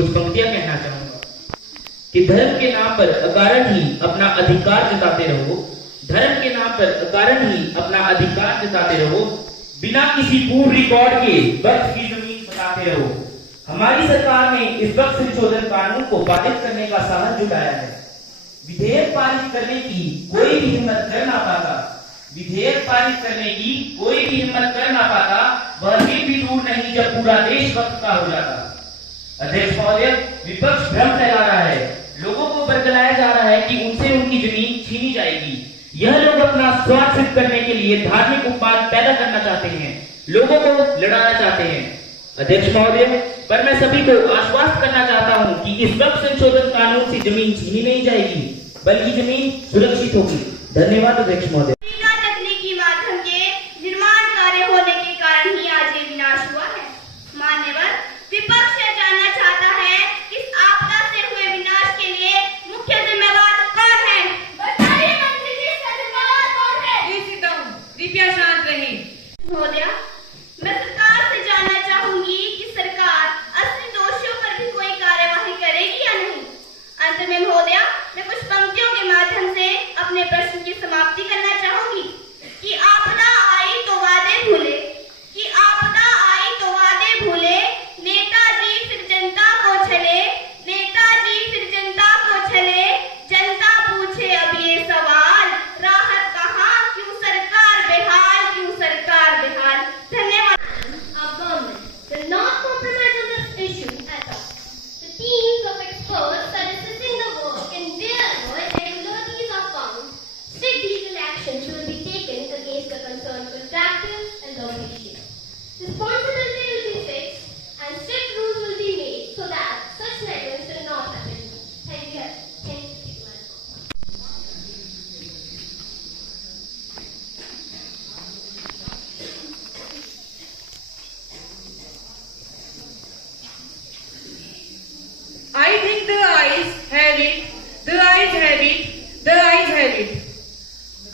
कुछ पंक्तियां कहना चाहूंगा कि धर्म के नाम पर अकारण ही अपना अधिकार जताते रहो, धर्म के नाम पर अकारण ही अपना अधिकार जताते रहो, बिना किसी पूर्व रिकॉर्ड के वक्त की जमीन बताते रहो। हमारी सरकार ने इस वक्त संशोधन कानून को पारित करने का साहस जुटाया है। विधेयक पारित करने की कोई भी हिम्मत कर ना पाता, विधेयक पारित करने की कोई भी हिम्मत कर ना पाता, वह दिन भी दूर नहीं जब पूरा देश वक्त का हो जाता। अध्यक्ष महोदय, विपक्ष भ्रम फैला रहा है, लोगों को बरगलाया जा रहा है कि उनसे उनकी जमीन छीनी जाएगी। यह लोग अपना स्वार्थ सिद्ध करने के लिए धार्मिक उन्माद पैदा करना चाहते हैं, लोगों को लड़ाना चाहते हैं। अध्यक्ष महोदय, पर मैं सभी को आश्वस्त करना चाहता हूं कि इस वक्त संशोधन कानून से जमीन छीनी नहीं जाएगी, बल्कि जमीन सुरक्षित होगी। धन्यवाद अध्यक्ष महोदय। बिना तकनीकी माध्यम के निर्माण कार्य होने के कारण ही आज ये विनाश हुआ है। मान्यवर, विपक्ष यह जानना चाहता है इस आपदा से हुए विनाश के लिए मुख्य जिम्मेवार कौन है? बताइए मंत्री जी, इसका जिम्मेवार कौन है? प्लीज सिट डाउन, कृपया शांत रहें। महोदय, मैं सरकार से जानना चाहूंगी कि सरकार असली दोषियों पर भी कोई कार्यवाही करेगी या नहीं। अंत में महोदय, मैं कुछ पंक्तियों के माध्यम से अपने प्रश्न की समाप्ति करना चाहूंगी कि आपदा आई तो वादे भूले, कि आपदा आई तो वादे भूले, नेताजी फिर जनता को छले, नेताजी फिर जनता को छले, जनता पूछे अब ये सवाल, राहत कहाँ, क्यों सरकार बेहाल, क्यों सरकार बेहाल। धन्यवाद। Our government will not compromise on this issue at all. The teams of experts are assessing the work, and wherever irregularities are found, strict legal actions will be taken against the concerned contractors and the officials. Responsibility will be fixed, and strict rules will be made so that such negligence will not happen. Thank you. Thank you, Madam. I think the ayes have it, the ayes have it, the ayes have it.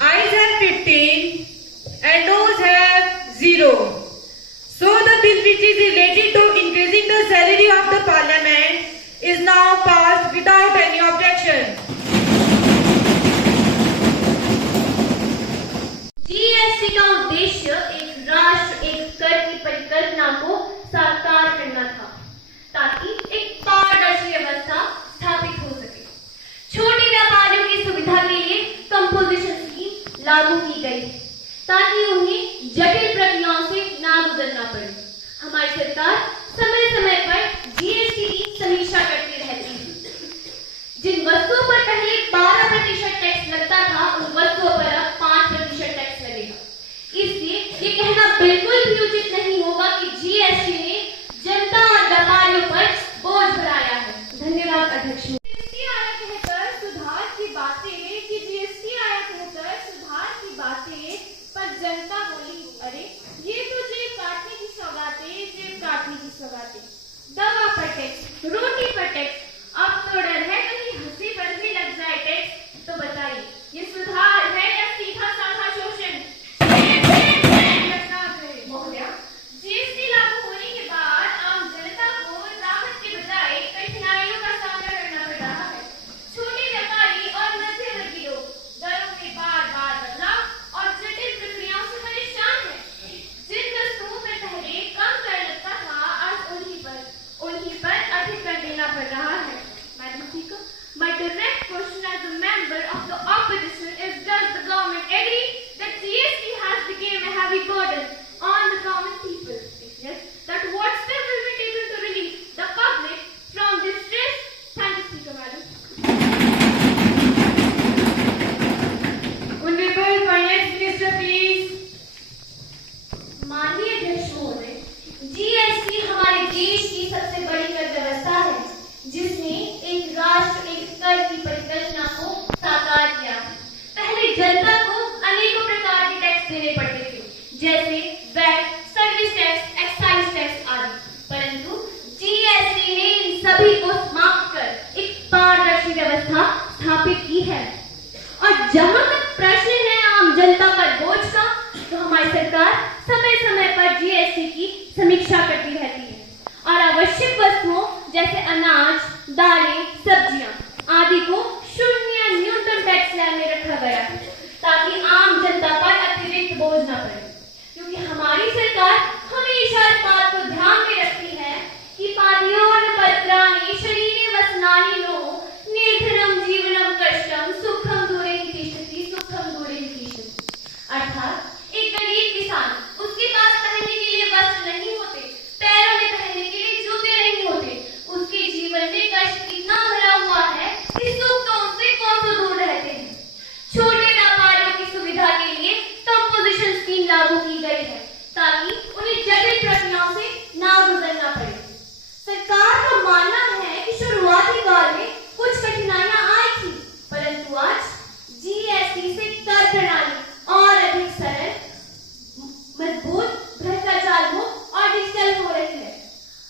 Ayes have 15 and noes have 0. So the bill which is related to increasing the salary of the parliament is now passed without any objection. GST का उद्देश्य एक राष्ट्र एक कर की परिकल्पना को साकार करना था, ताकि एक पारदर्शी व्यवस्था स्थापित हो सके। छोटे व्यापारियों की सुविधा के लिए कंपोजिशन स्कीम लागू की गई ताकि उन्हें जटिल प्रक्रियाओं से ना गुजरना पड़े। हमारी सरकार समय समय पर जीएसटी की समीक्षा करती रहती है। जिन वस्तुओं पर पहले 12% टैक्स लगता था, उन वस्तुओं पर अब 5% टैक्स लगेगा। इसलिए ये कहना बिल्कुल भी उचित नहीं होगा कि जीएसटी ने जनता और व्यापारियों पर बोझ बढ़ाया है। धन्यवाद अध्यक्ष। जीएसटी आया कहकर सुधार की बातें, कि जीएसटी आया कहकर सुधार की बातें, पर जनता बोली अरे ये तो जेब काटने की सौगातें, जेब काटने की सौगातें। दवा पर टैक्स, रोटी पर टैक्स, अब तो डर है कहीं हंसी पर भी लग जाए टैक्स। तो बताइए ये सुधार है या सीधा साधा शोषण? महोदय, जीएसटी लागू होने के बाद आम जनता को राहत के बजाय कठिनाइयों का सामना करना पड़ रहा है। छोटे व्यापारी और मध्यवर्गीय लोग दरों में बार-बार बदलाव और जटिल प्रक्रियाओं से परेशान हैं। जिन वस्तुओं पर पहले कम कर लगता था, आज उन्हीं पर अधिक कर देना पड़ रहा है। Madam Speaker, my direct question as a member of the opposition is: does the government agree that GST has become a heavy burden on the common people? If yes, that what step will be taken to relieve the public from this stress? Thank you, Speaker, Madam. Honorable Finance Minister, please. माननीय अध्यक्ष महोदय, GST हमारे देश की सबसे बड़ी कर व्यवस्था है, जिसने एक राष्ट्र एक कर की परिकल्पना को साकार किया है। पहले जनता को अनेकों प्रकार के टैक्स देने पड़ते थे, जैसे VAT, service tax, excise tax आदि। परंतु जीएसटी ने इन सभी को समाप्त कर एक पारदर्शी व्यवस्था स्थापित की है। और जहां तक प्रश्न है आम जनता पर बोझ का, तो हमारी सरकार समय समय पर जीएसटी की समीक्षा करती रहती है और आवश्यक वस्तुओं जैसे अनाज, दालें, सब्जियां आदि को शून्य या न्यूनतम टैक्स स्लैब में रखा गया है ताकि आम जनता पर अतिरिक्त बोझ न पड़े, क्योंकि हमारी सरकार हमेशा इस बात को ध्यान में रखती है कि पादियों पत्राणि शरीरे वसनानि नो निर्धनम जीवनम कष्टम सुखम दूरे तिष्ठति सुखम दूरे तिष्ठति। अर्थात एक गरीब किसान, उसके पास पहनने के लिए वस्त्र नहीं होते, पैरों में पहनने के लिए जूते नहीं होते, उसके जीवन में कष्ट इतना भरा हुआ है कि सुख तो उससे कोसों दूर रहते हैं। छोटे व्यापारियों की सुविधा के लिए कंपोजिशन स्कीम लागू की गई है ताकि उन्हें जटिल प्रक्रियाओं से ना गुजरना पड़े। सरकार का मानना है कि शुरुआती दौर में कुछ कठिनाइयां आई थी, परंतु आज जीएसटी से कर प्रणाली और अधिक सरल, मजबूत, भ्रष्टाचार मुक्त और डिजिटल हो रही है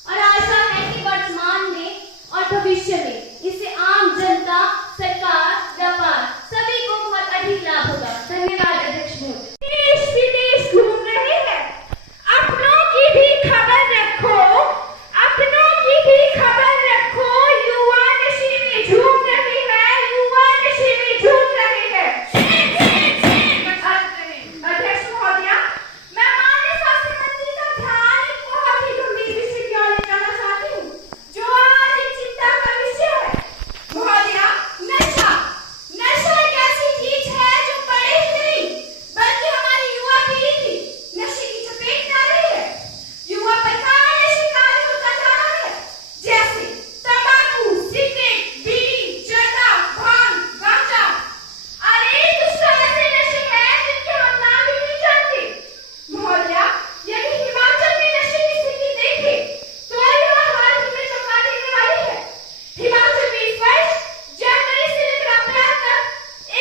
और आशा है कि वर्तमान में और भविष्य में इससे आम जनता, सरकार, व्यापार सभी को बहुत अधिक लाभ होगा। धन्यवाद अध्यक्ष महोदय। देश विदेश घूम रहे हैं, अपनों की भी खबर रखो, अपनों की भी खबर रखो। युवा नशे में झूम रहे हैं, युवा नशे में झूम रहे हैं। अध्यक्ष महोदय, मैं माननीय स्वास्थ्य मंत्री का ध्यान एक बहुत ही गंभीर विषय की ओर ले जाना चाहती हूँ, जो आज एक चिंता का विषय है। महोदय, नशा नशा एक ऐसी चीज है जो बड़े ही नहीं बल्कि हमारी युवा पीढ़ी भी नशे की चपेट में आ रही है। युवा परिवार नशे का आदी होता जा रहा है, जैसे तंबाकू, सिगरेट, बीड़ी, जर्दा, भांग, गांजा। अरे कुछ तो ऐसे नशे हैं जिनके हम नाम भी नहीं जानते। महोदय, यदि हिमाचल में नशे की स्थिति देखें तो यह हाल ही में चौंका देने वाली है। हिमाचल में इस वर्ष जनवरी से लेकर अप्रैल तक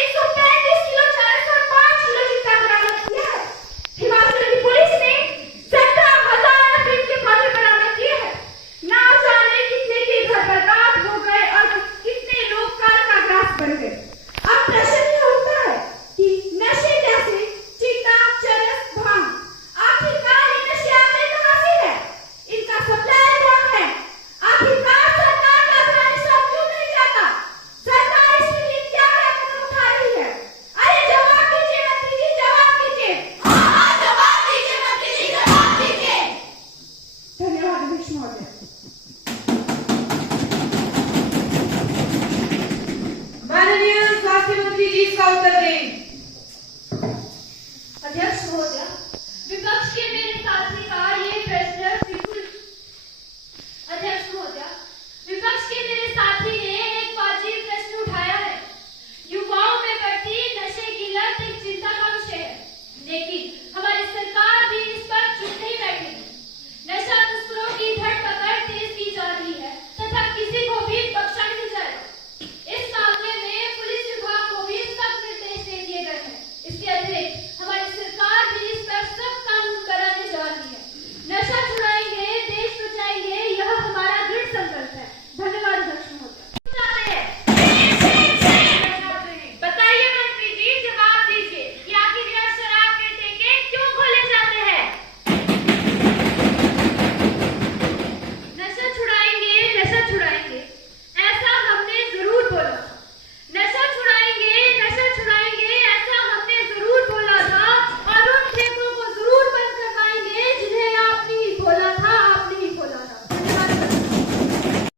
135 किलो चरस और 5 किलो चिट्टा बरामद किया है। हिमाचल की पुलिस ने 17,000 अफीम के पौधे बरामद किए हैं। ना जाने कितने के घर बर्बाद हो गए और कितने लोग काल का ग्रास बन गए। अब प्रश्न यह उठता है कि नशे जैसे चिट्टा, चरस, भांग, आखिरकार ये नशे आते कहां से है? इनका सप्लायर कौन है? आखिरकार सरकार का ध्यान इस पर क्यों नहीं जाता? सरकार इसके लिए क्या कदम उठा रही है? अरे जवाब दीजिए मंत्री जी, जवाब दीजिए। हाँ, जवाब दीजिए मंत्री जी, जवाब दीजिए। धन्यवाद अध्यक्ष महोदय। माननीय स्वास्थ्य मंत्री जी इसका उत्तर दें। अध्यक्ष महोदय,